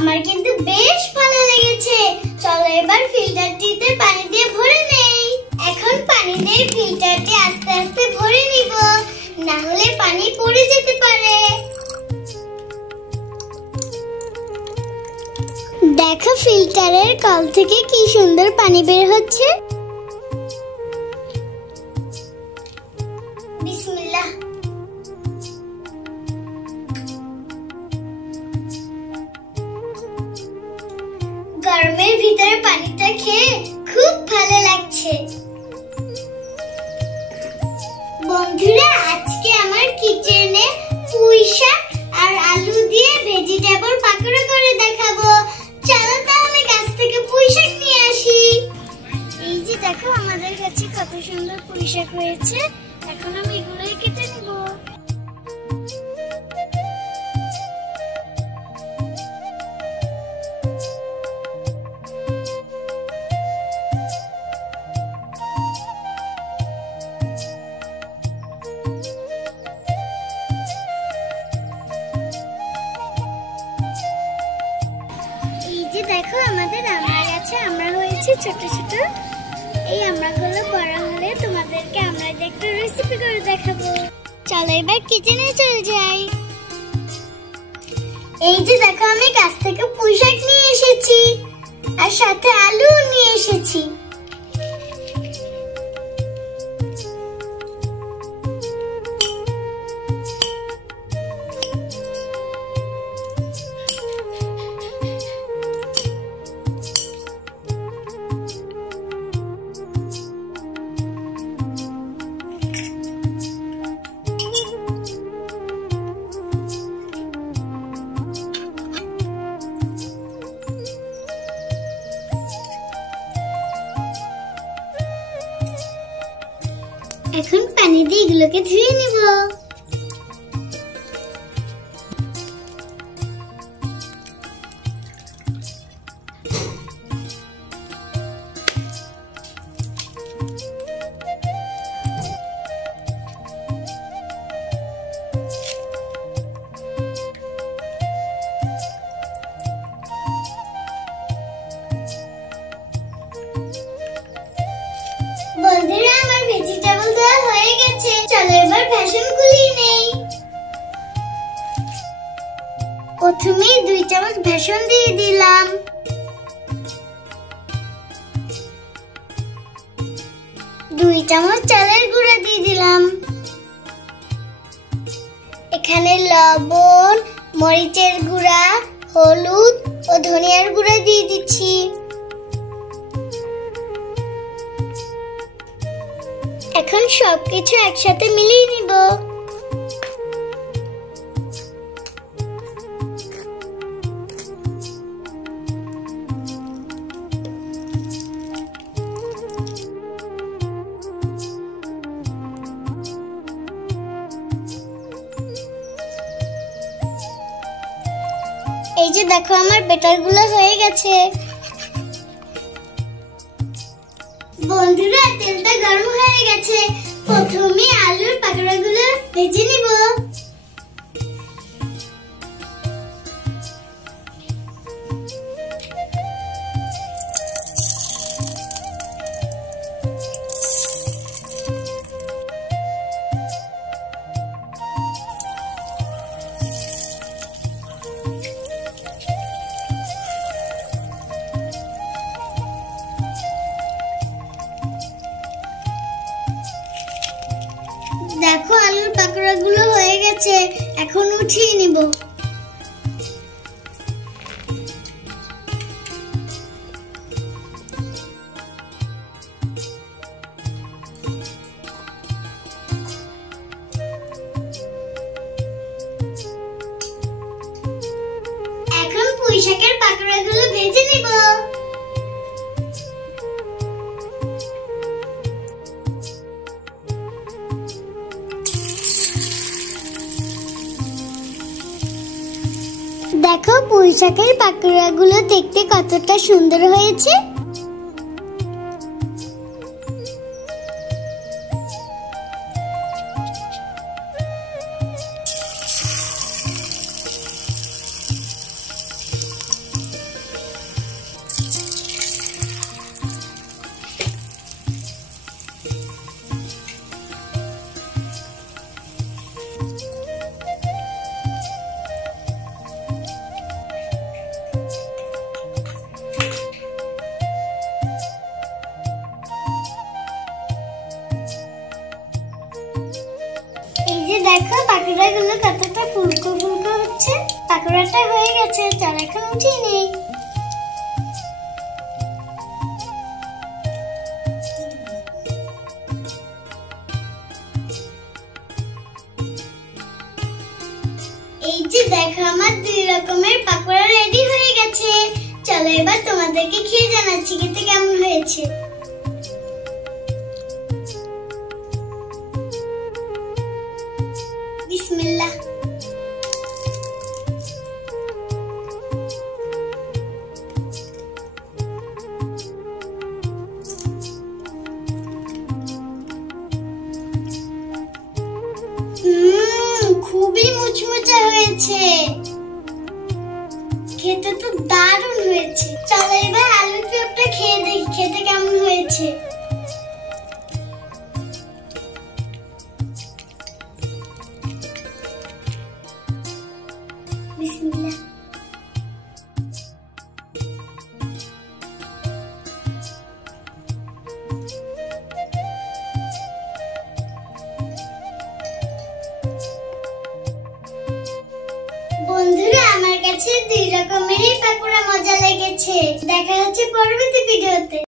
আমার কিন্তু বেশ ভালো লেগেছে। চলো এবার ফিল্টারটিতে পানি দিয়ে ভরে নেই। এখন পানি দিয়ে ফিল্টারটি আস্তে আস্তে ভরে নিব, না হলে পানি পড়ে যেতে পারে। দেখো ফিল্টারের কল থেকে কি সুন্দর পানি বের হচ্ছে। বিসমিল্লাহ। গরমের ভিতরে পানিটা খেয়ে খুব ভালো লাগছে। বন্ধুরা, আজকে আমার কিচেনে পুঁই শাক আর আলু দিয়ে ভেজিটেবল পাকোড়া করে দেখাবো। চলো তাহলে গাছ থেকে পুঁই শাক নিয়ে আসি। এই যে দেখো আমাদের কাছে কত সুন্দর পুঁই শাক হয়েছে। এখন আমি এগুলোই কেটে নেব। দেখো আমাদের আমড়া গাছে আমড়া হয়েছে ছোট ছোট। এই আমড়াগুলো বড় হলে তোমাদেরকে আমড়া দিয়ে একটা রেসিপি করে দেখাবো। চলো এবার কিচেনে চলে যাই। এই যে দেখো আমি গাছ থেকে পুঁই শাক নিয়ে এসেছি আর সাথে আলু নিয়ে এসেছি। এখন পানি দিয়ে এগুলোকে ধুয়ে নেব। বন্ধুরা, আমার ভেজিটেবল দেওয়া হয়ে গেছে। চলো এবার বেসন গুলিয়ে নেই। প্রথমেই 2 চামচ বেসন দিয়ে দিলাম। দুই চামচ চালের গুঁড়া দিয়ে দিলাম। এখানে লবণ, মরিচের গুঁড়া, হলুদ ও ধনিয়ার গুঁড়া দিয়ে দিচ্ছি। এখন সবকিছু একসাথে মিলিয়ে নিব। এই যে দেখো আমার ব্যাটারগুলো হয়ে গেছে। বন্ধুরা, তেলটা গরম হয়ে গেছে। প্রথমে আলুর পাকোড়াগুলো ভেজে নিব। দেখো আলুর পাকোড়াগুলো হয়ে গেছে। এখন উঠিয়ে নিব। এখন পুঁই শাকের পাকোড়াগুলো ভেজে নিব। দেখো পুঁই শাকের পাকোড়াগুলো দেখতে কতটা সুন্দর হয়েছে। পাকোড়াগুলো কতটা ফুলকো ফুলকো হচ্ছে। পাকোড়াটা হয়ে গেছে, চল এখন উঠিয়ে নেই। এই যে দেখো আমার 2 রকমের পাকোড়া রেডি হয়ে গেছে। চলো এবার তোমাদেরকে খেয়ে জানাচ্ছি খেতে কেমন হয়েছে। বিসমিল্লাহ। খুবই মুচমুচে হয়েছে, খেতে তো দারুণ হয়েছে। চলো এবার আলুর চপটা খেয়ে দেখি খেতে কেমন হয়েছে। বিসমিল্লাহ। বন্ধুরা আমার কাছে 2 রকমেরই পাকোড়া মজা লেগেছে। দেখা হচ্ছে পরবর্তী ভিডিওতে।